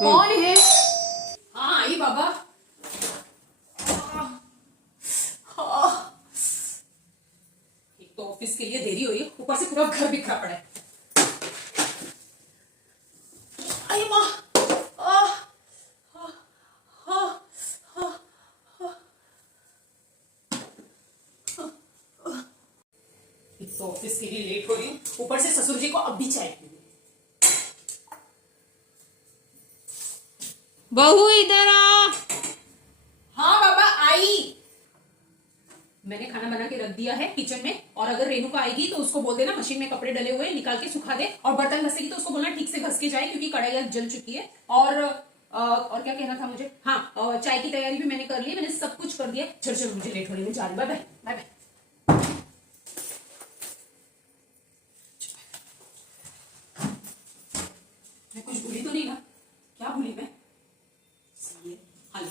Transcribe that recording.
कौन है? हाँ आई बाबा। एक तो ऑफिस के लिए देरी हो रही है, ऊपर से पूरा घर बिखरा पड़ा है। आई माँ, एक तो ऑफिस के लिए लेट हो रही हूँ, ऊपर से ससुर जी को अब भी चाय पीनी। बहू इधर आ। हाँ बाबा आई। मैंने खाना बना के रख दिया है किचन में, और अगर रेणुका आएगी तो उसको बोल देना मशीन में कपड़े डले हुए निकाल के सुखा दे, और बर्तन घसेगी तो उसको बोलना ठीक से घस के जाए क्योंकि कढ़ाई जल चुकी है। और क्या कहना था मुझे, हाँ चाय की तैयारी भी मैंने कर ली, मैंने सब कुछ कर दिया। चल चल मुझे लेट हो रही है, जा रही, बाय बाय बाय बाय। मैं कुछ भूली तो नहीं ना? क्या भूली मैं? हाँ